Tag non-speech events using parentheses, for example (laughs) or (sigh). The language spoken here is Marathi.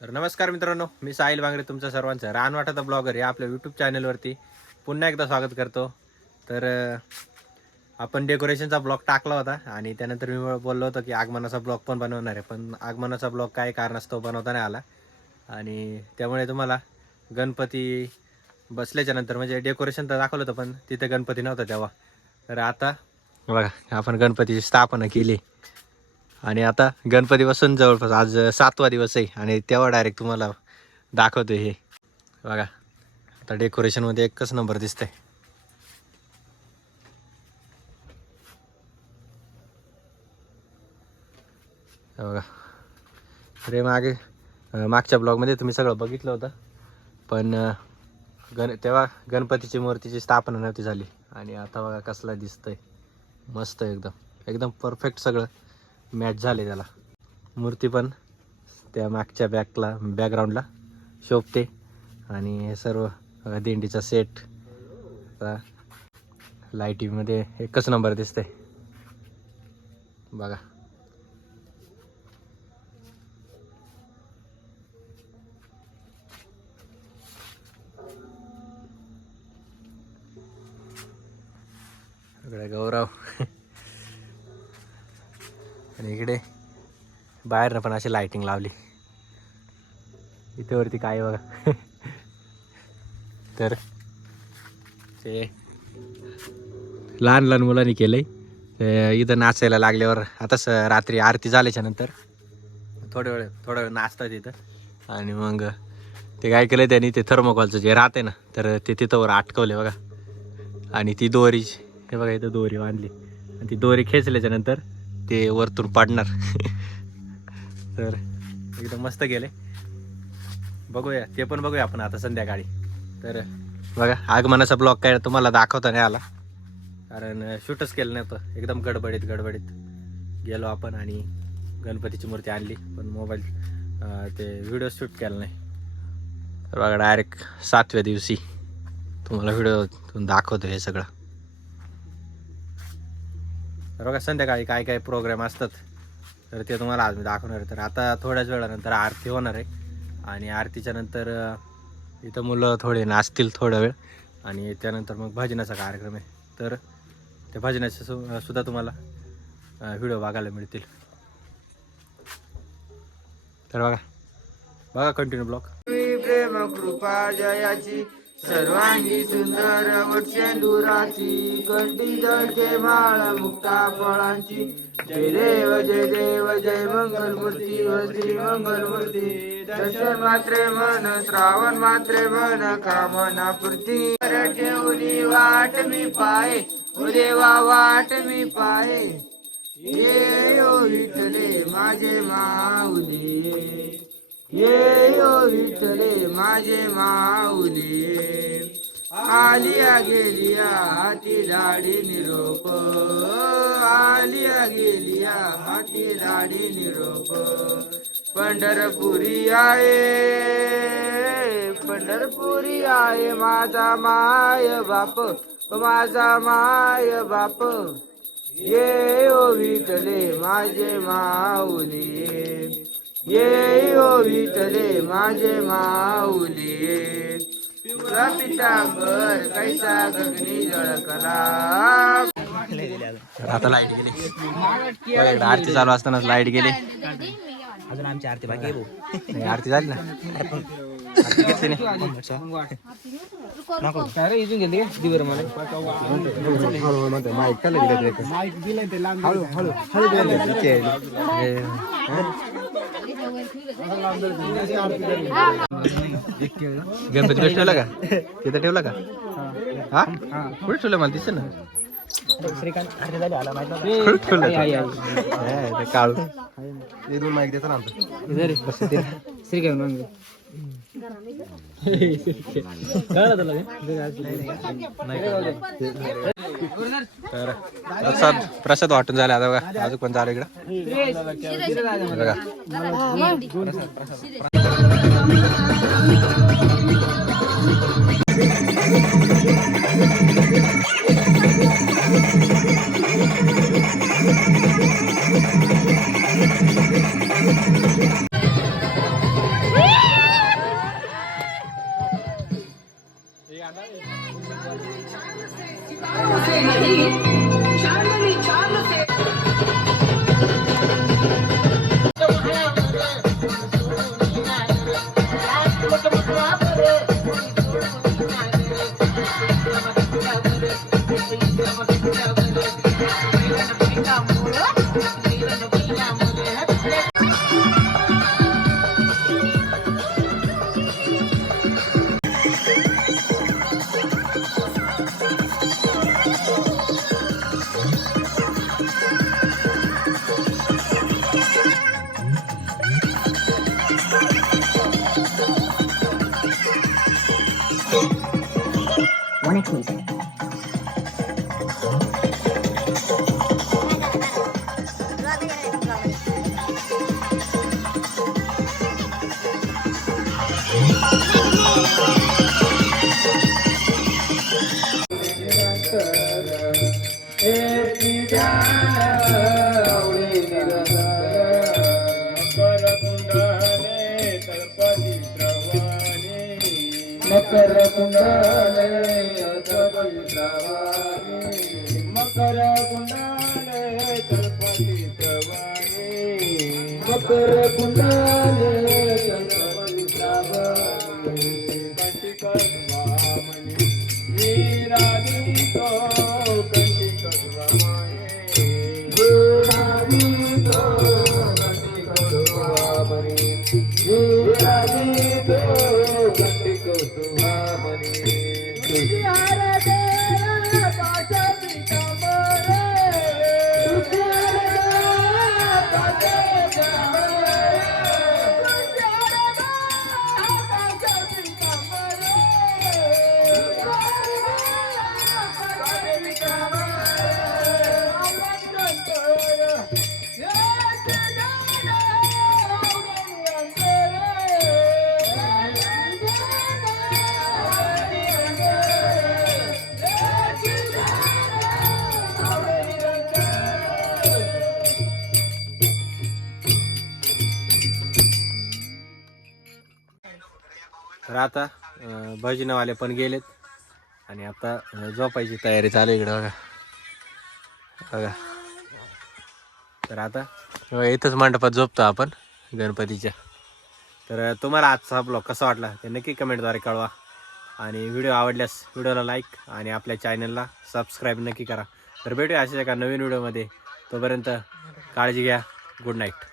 तर नमस्कार मित्रांनो मी साहिल बांगरे तुमचं सर्वांचं रानवाटाचा ब्लॉगर या आपल्या यूट्यूब चॅनलवरती पुन्हा एकदा स्वागत करतो. तर आपण डेकोरेशनचा ब्लॉग टाकला होता आणि त्यानंतर मी बोललो होतो की आगमनाचा ब्लॉग पण बनवणार आहे पण आगमनाचा ब्लॉग काय कारणास्तव बनवता नाही आला. आणि त्यामुळे तुम्हाला गणपती बसल्याच्या नंतर म्हणजे डेकोरेशन तर दाखवलं होतं पण तिथे गणपती नव्हता तेव्हा. तर आता बघा आपण गणपतीची स्थापना केली. आणि आता गणपती बसून जवळपास आज सातवा दिवस आहे आणि तेव्हा डायरेक्ट तुम्हाला दाखवतो हे. बघा आता डेकोरेशनमध्ये एकच नंबर दिसतंय. आहे बघा. अरे मागे मागच्या ब्लॉगमध्ये तुम्ही सगळं बघितलं होतं. पण गण तेव्हा गणपतीची मूर्तीची स्थापना नव्हती झाली. आणि आता बघा कसला दिसतंय. मस्त एकदम. एकदम परफेक्ट सगळं. मॅच झाले त्याला. मूर्ती पण त्या मागच्या बॅकला बॅकग्राऊंडला शोभते. आणि हे सर्व दिंडीचा सेट लाईटीमध्ये एकच नंबर दिसते बघा. सगळ्या गौरव. आणि इकडे बाहेरनं पण अशी लाइटिंग लावली. इथे वरती काय आहे बघा. (laughs) तर ते लहान लहान मुलांनी केलंय. आहे इथं नाचायला लागल्यावर आता स रात्री आरती झाल्याच्यानंतर थोड्या वेळ थोडा वेळ नाचतात इथं. आणि मग ते काय केलं त्यांनी ते थर्मोकॉलचं जे राहते ना तर ते तिथं वर अटकवले बघा. आणि ती दोरी हे बघा इथं दोरी बांधली. आणि ती दोरी खेचल्याच्या नंतर ते वरतून पाडणार. तर एकदम मस्त गेले. बघूया ते पण बघूया आपण आता संध्याकाळी. तर बघा आगमनाचा ब्लॉग काय तुम्हाला दाखवता नाही आला. कारण शूटच केलं नव्हतं. एकदम गडबडीत गडबडीत गेलो आपण आणि गणपतीची मूर्ती आणली. पण मोबाईल ते व्हिडिओ शूट केला नाही. तर बघा डायरेक्ट सातव्या दिवशी तुम्हाला व्हिडिओ दाखवतो हे सगळं. तर बघा संध्याकाळी काय काय प्रोग्राम असतात तर ते तुम्हाला आज मी दाखवणार आहे. तर आता थोड्याच वेळानंतर आरती होणार आहे. आणि आरतीच्या नंतर इथं मुलं थोडे नाचतील थोडा वेळ. आणि त्यानंतर मग भजनाचा कार्यक्रम आहे. तर त्या भजनाचे सु सुद्धा तुम्हाला व्हिडिओ बघायला मिळतील. तर बघा बघा कंटिन्यू ब्लॉग प्रेम कृपा जयाची. सर्वांगी सुंदर वटशेंदुराची कंठी जळते माळ मुक्ता फळांची. जय देव जय देव जय मंगल मूर्ती श्री मंगल मूर्ती दर्शन मात्रे मन श्रावण मात्रे मन कामना पूर्ती. ठेवली वाट मी पाय देवा वाट मी पाय ये ओ विठले माझे माऊली. ये हो ओ विठ्ठले माझे माऊली. आलिया गेलिया हाती लाडी निरोप. आलिया गेलिया हाती लाडी निरोप. पंढरपुरी आहे पंढरपुरी आहे माझा माय बाप. माझा माय बाप. ये हो ओ विठले माझे माऊली. ये ओ विठले माझे माऊली. पिवळा पितांबर कैसा गगनी जळकला. आता लाइट गेली. इकडं आरती चालू असतानाच लाइट गेली. अजून आमची आरती बाकी आहे भाऊ. आरती झाली ना. आरती घेतली नाही. गणपती पेश ठेवला का? तिथं ठेवला का? हा? कुठे ठेवलं मला? दिसत ना. श्रीकांत ते? दोन माईक देतो ना श्रीकांत तर प्रसाद प्रसाद वाटून झाला आता बघा अजून पण झालं इकडं बघा Woo! pleasing. मकर कुंडले पवित्रवाणी मकर कुंडले मकर कुंडले पवित्रवाणी कंटिक स्वामणी वीरादितो कंटिक स्वामणी वीरादितो कंटिक तर आता भजनवाले पण गेलेत. आणि आता झोपायची तयारी चालू आहे इकडं बघा. बघा. तर आता इथंच मंडपात झोपतो आपण गणपतीच्या. तर तुम्हाला आजचा ब्लॉग कसा वाटला ते नक्की कमेंटद्वारे कळवा. आणि व्हिडिओ आवडल्यास व्हिडिओला लाईक आणि आपल्या चॅनलला सबस्क्राईब नक्की करा. तर भेटूया अशाच एका नवीन व्हिडिओमध्ये. तोपर्यंत काळजी घ्या. Good night.